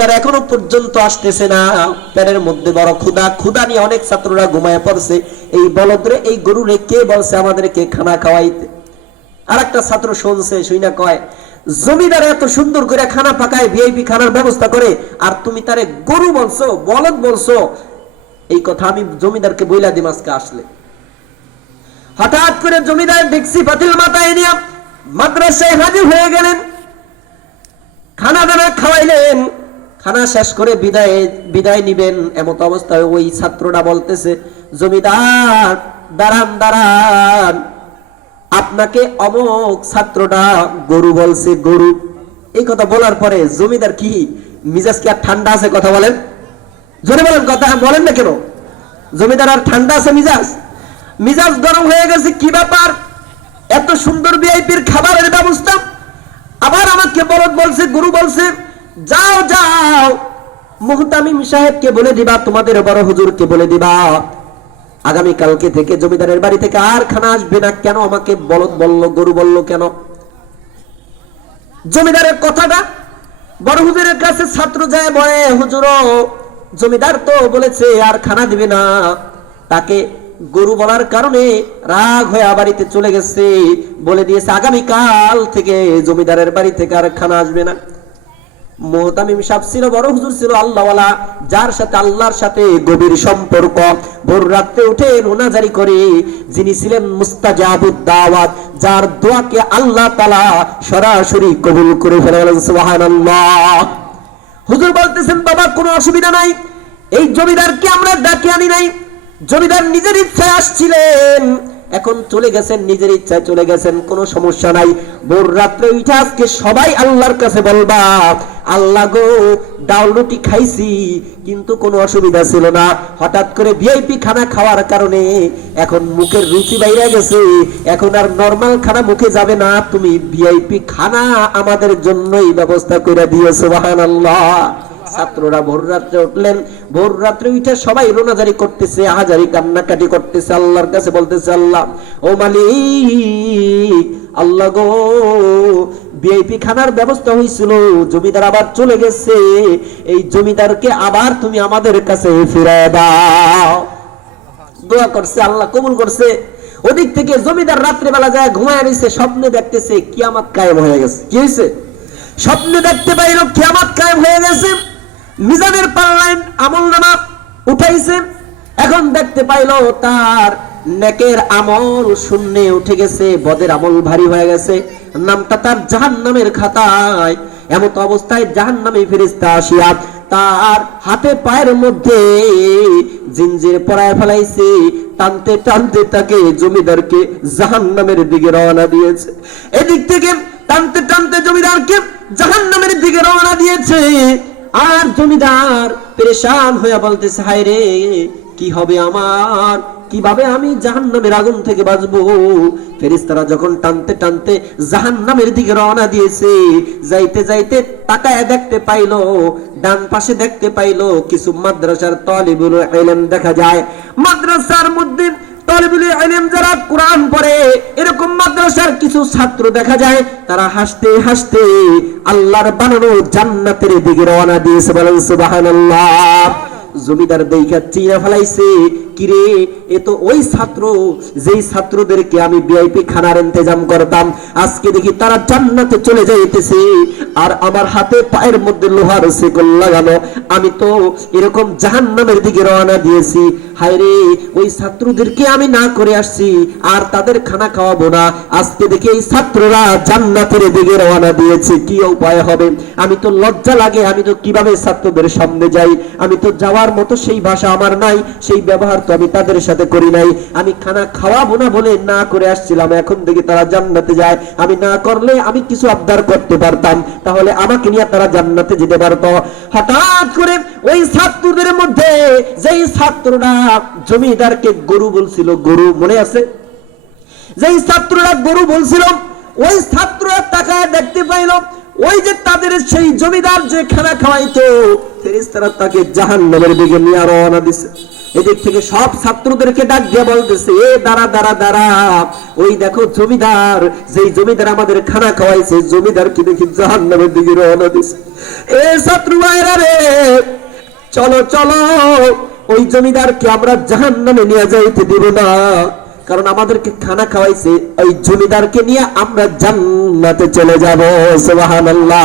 তারা এখনও পর্যন্ত আসতেছে না। প্যানের মধ্যে বড় ক্ষুদা ক্ষুদা নিয়ে অনেক ছাত্ররা ঘুমায় পড়ছে। এই বলদরে এই গরুরে কে বলছে আমাদেরকে খানা খাওয়াইতে? আর একটা ছাত্র শুনছে শুই না কয়, জমিদার এত সুন্দর করে খানা পাকায়, ভিআইপি খানার ব্যবস্থা করে, আর তুমি তারে গরু বলছো, বলদ বলছো? এই কথা আমি জমিদারকে বইলা দিম আজকে আসলে। হঠাৎ করে জমিদার ডেক্সি পাতিল মাথায় নিয়ে মাদ্রাসায় হাজির হয়ে গেলেন। খানা দানা খাওয়াইলেন। খানা শেষ করে বিদায় বিদায় নিবেন এমত অবস্থায় ওই ছাত্রটা বলতেছে, জমিদার, দাঁড়ান দাঁড়ান। আপনাকে অমক ছাত্রটা গরু বলছে, গরু। এই কথা বলার পরে জমিদার কি, মিজাজ কি আর ঠান্ডা আছে? কথা বলেন। জোরে বলেন কথা, বলেন না কেন? জমিদার, আর ঠান্ডা আছে মিজাজ? মিজাজ গরম হয়ে গেছে, কি ব্যাপার? এত সুন্দর ভিআইপির খাবারের ব্যবস্থা? আবার আমাকে বলদ বলছে, গুরু বলছে, যাও যাও। মুহতামিম সাহেবকে বলে দিবা, তোমাদের বড় হুজুরকে বলে দিবা। আগামী কালকে থেকে জমিদারের বাড়ি থেকে আর খানা আসবে না। কেন আমাকে বলদ বলল, গরু বলল কেন? জমিদারের কথাটা বড় হুজুরের কাছে ছাত্র যায় বলে, হুজুর, জমিদার তো বলেছে আর খানা দিবে না। তাকে গরু বলার কারণে রাগ হয়ে বাড়িতে চলে গেছে। বলে দিয়েছে আগামী কাল থেকে জমিদারের বাড়ি থেকে আর খানা আসবে না। মোহতামিম বড় হুজুর ছিল, আল্লাহওয়ালা, যার সাথে আল্লাহর সাথে গভীর সম্পর্ক। ভোর রাত্রে উঠে করে যিনি ছিলেন মুস্তাজাবুদ দাওয়াত যার দোয়াকে আল্লাহ তালা সরাসরি কবুল করে ফেলে গেলেন হুজুর বলতেছেন, বাবা, কোনো অসুবিধা নাই। এই জমিদারকে আমরা ডাকে আনি নাই। জমিদার নিজের ইচ্ছায় আসছিলেন। এখন চলে গেছেন, নিজের ইচ্ছায় চলে গেছেন, কোনো সমস্যা নাই। ভোর রাত্রে উঠে আজকে সবাই আল্লাহর কাছে বলবা আল্লাহ গো রুটি খাইছি, কিন্তু কোনো অসুবিধা ছিল না। হঠাৎ করে ভিআইপি খানা খাওয়ার কারণে এখন মুখের রুচি বাইরে গেছে। এখন আর নর্মাল খানা মুখে যাবে না। তুমি ভিআইপি খানা আমাদের জন্যই ব্যবস্থা করে দিয়েছ সুবহানাল্লাহ। ছাত্ররা ভোর রাত্রে উঠলেন। ভোর রাত্রে উঠে সবাই রোনাজারি করতেছে আহাজারি কান্নাকাটি করতেছে, আল্লাহর কাছে বলতেছে, আল্লাহ, ও মালিক, আল্লাহ গো বিআইপি খানার ব্যবস্থা হয়েছিল জমিদার আবার চলে গেছে। এই জমিদারকে আবার তুমি আমাদের কাছে ফিরায় দাও। দোয়া করছে, আল্লাহ কবুল করছে। ওদিক থেকে জমিদার রাত্রে বেলা যায়, ঘুমায় রয়েছে স্বপ্নে দেখতেছে, কিয়ামাত কায়েম হয়ে গেছে। কি হয়েছে স্বপ্নে দেখতে পাইল, কিয়ামাত কায়েম হয়ে গেছে। মিজানের পাল্লাইন আমল নামা উঠাইছে। এখন দেখতে পাইল, তার নেকের আমল শূন্যে উঠে গেছে, বদের আমল ভারী হয়ে গেছে। নামটা তার জাহান নামের খাতায়। এমত অবস্থায় জাহান নামে ফেরিস্তা আসিয়া তার হাতে পায়ের মধ্যে জিঞ্জির পরায় ফেলাইছে। টানতে টানতে তাকে জমিদারকে জাহান নামের দিকে রওনা দিয়েছে। এদিক থেকে টানতে টানতে জমিদারকে জাহান নামের দিকে রওনা দিয়েছে। আর জমিদার পেরেশান হয়ে বলতেছে হায় রে কি হবে আমার? কীভাবে আমি জাহান নামের আগুন থেকে বাঁচবো? ফেরিস্তারা যখন টানতে টানতে জাহান নামের দিকে রওনা দিয়েছে, যাইতে যাইতে তাকায় দেখতে পাইলো, ডান পাশে দেখতে পাইলো কিছু মাদ্রাসার তলিবুল ইলম দেখা যায়। মাদ্রাসার মধ্যে তলিবুল যারা কোরআন পড়ে, এরকম মাদ্রাসার কিছু ছাত্র দেখা যায়, তারা হাসতে হাসতে আল্লাহর বানানো জান্নাতের দিকে রওনা দিয়েছে বলেন সুবহানাল্লাহ। জমিদার দেখা চিনা ফেলাইছে কিরে? এ তো ওই ছাত্র, যেই ছাত্রদেরকে আমি ভিআইপি খানার ইন্তজাম করতাম, আজকে দেখি তারা জান্নাতে চলে যাইতেছে, আর আমার হাতে পায়ের মধ্যে লোহার সেকল লাগানো। আমি তো এরকম জাহান্নামের দিকে রওনা দিয়েছি। হায় রে, ওই ছাত্রদেরকে আমি না করে আসছি, আর তাদের খানা খাওয়াবো না। আজকে দেখি এই ছাত্ররা জান্নাতের দিকে রওনা দিয়েছে। কি উপায় হবে? আমি তো লজ্জা লাগে, আমি তো কীভাবে ছাত্রদের সামনে যাই? আমি তো যাওয়ার মতো সেই ভাষা আমার নাই, সেই ব্যবহার তো আমি তাদের সাথে করি নাই। আমি খানা খাওয়াবো না বলে না করে আসছিলাম। এখন দেখি তারা জান্নাতে যায়। আমি না করলে আমি কিছু আবদার করতে পারতাম। তাহলে আমাকে নিয়ে তারা জান্নাতে যেতে পারতো। হঠাৎ করে ওই ছাত্রদের মধ্যে যেই ছাত্ররা জমিদারকে গরু বলছিল, গরু মনে আছে? যেই ছাত্ররা গরু বলছিল, ওই ছাত্ররা তাকায় দেখতে পাইল, ওই যে তাদের সেই জমিদার যে খানা খাওয়াইতো, ফেরেশতারা তাকে জাহান্নামের দিকে নিয়ে রওনা দিছে। এদিক থেকে সব ছাত্রদেরকে ডাক দিয়ে বলতেছে, এ দাঁড়া দাঁড়া দাঁড়া, ওই দেখো জমিদার, যেই জমিদার আমাদের খানা খাওয়াইছে জমিদার কি দেখি জাহান্নামের দিকে রওনা দিছে। এ ছাত্র ভাইরা রে, চলো চলো, ওই জমিদারকে আমরা জাহান নামে নিয়ে যাইতে দিব না, কারণ আমাদেরকে খানা খাওয়াইছে, ওই জমিদারকে নিয়ে আমরা জান্নাতে চলে যাব। সুবহানাল্লাহ।